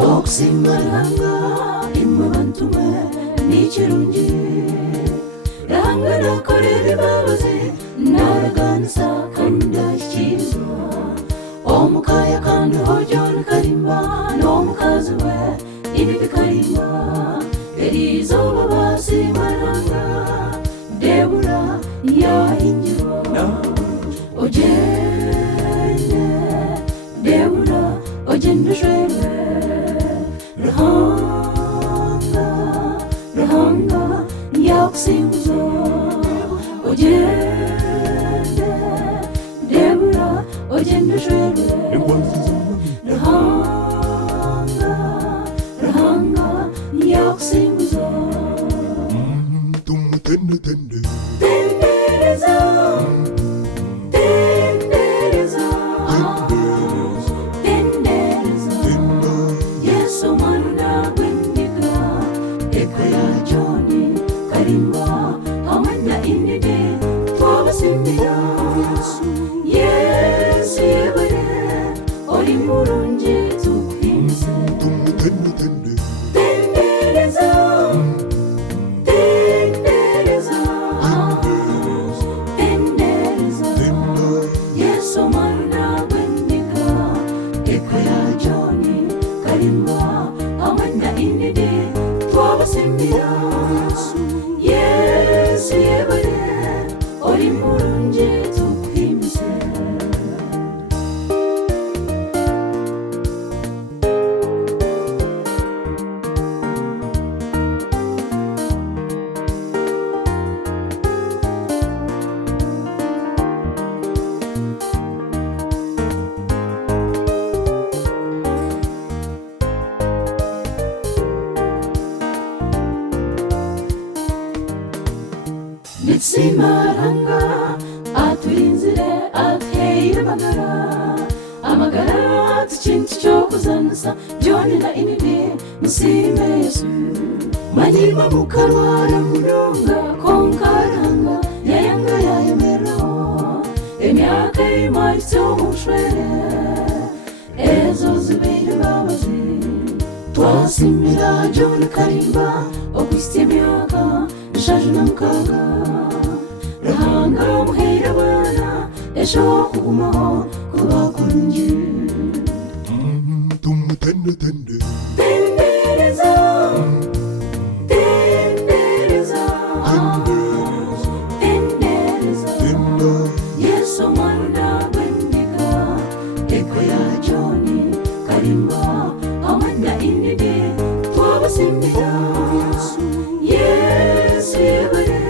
Oksimaranga imubantume nichirungi Ranga nakorere babaze naraganisa kandashyiza Omukaya kandi hojon karimba Nomukazi we ibibi karimba Erizo babasi maranga Debura yahinjira Ojene Debura ojende shwele Rahanga Yaksimzo Ojende Debura ojende shwele Rahanga Yaksimzo Tendereza Tendereza Tendereza Yesu mwana wendiga Eko ya Johnny Karimba Hamanda inide Twabasimbira Yesu yebare Oli murunji tukwinse Tendereza Tendereza Tendereza Yesu mwana wendiga Eko ya Johnny Karimba Hamanda inide Twabasimbira Yesu yebare Oli murunji tukwinse Nitsimaranga aturinzire ateye amagara tukintu cyokuzanisa byonera inide musime Yesu manyima mukarwara murunga konkaranga yayanga yayemero emyaka imaitse mushwere ezo zibiri babazi twasimira John Karimba okwisite myaka shaje namukaga Rahanga muhera bana esho kugumaho kubakunji Tendereza Tendereza Tendereza Yesu mwana wendiga Eko ya Johnny Karimba Hamanda inide Twabasimbira Yesu yebare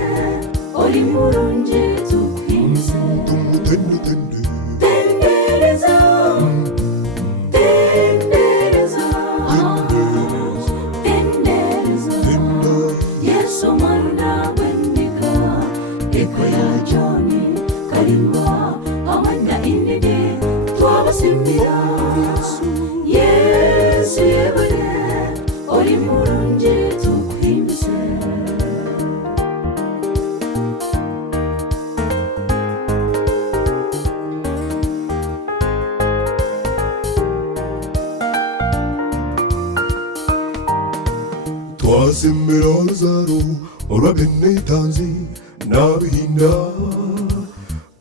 Oli murunji tukwinse Tendereza Tendereza Tendereza Yesu mwana wendiga Eko ya Johnny Karimba Hamanda inide Twabasimbira Yesu yebare Oli murunji tukwinse Twasimira Lazaro olwabenne tanzi n'abihinda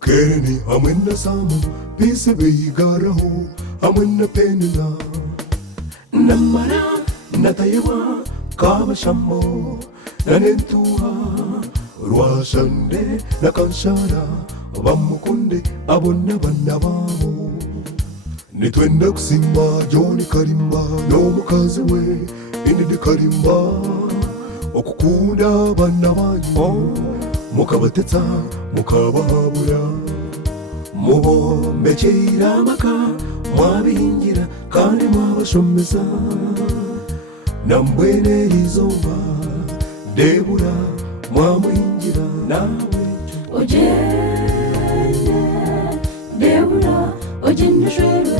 Kereni hamwe na Samu bise beyigaraho hamwe na Penina Namara natayewa kabashamo nanentuha rwashande na kanshara bamukunde abona bana babo nitwenda kusimba John Karimba n'omukazi we inide Karimba okukunda bana banyu mukabatetsa mukabahabura mubombekera amaka mwabihingira kandi mwabashomeza nambwene izoba Debura mwamuhingira nawe Ojene Debura ojende shwele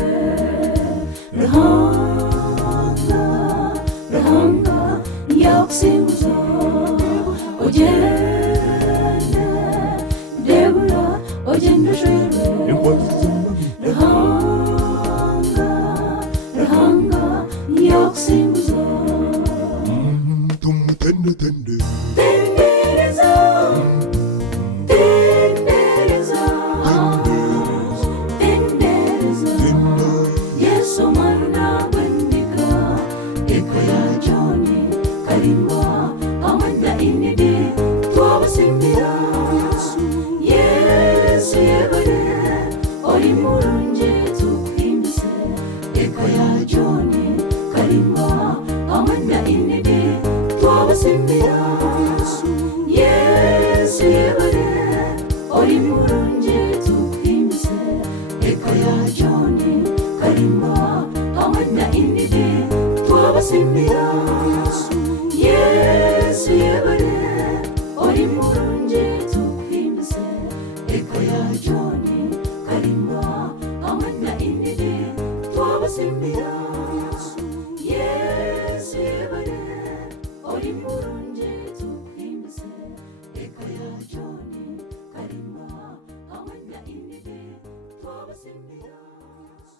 Rahanga Yaksimzo Ojene Debura ojende shwele Rahanga Yaksimzo tende tende tendereza tendereza tendereza Yesu mwana gwendika eko ya Joni kalimba amanda inide twabasimbira Yesu yebale oli mulungi tukwimbise eko ya Joni kalimba amanda inide twabasimbira Yesu yebale oli mulungi tukwimbise eko ya Joni kalimba amanda inide twabasimbira Yesu yebale oli mulungi tukwimbise eko ya Joni kalimba amanda inide twabasimbira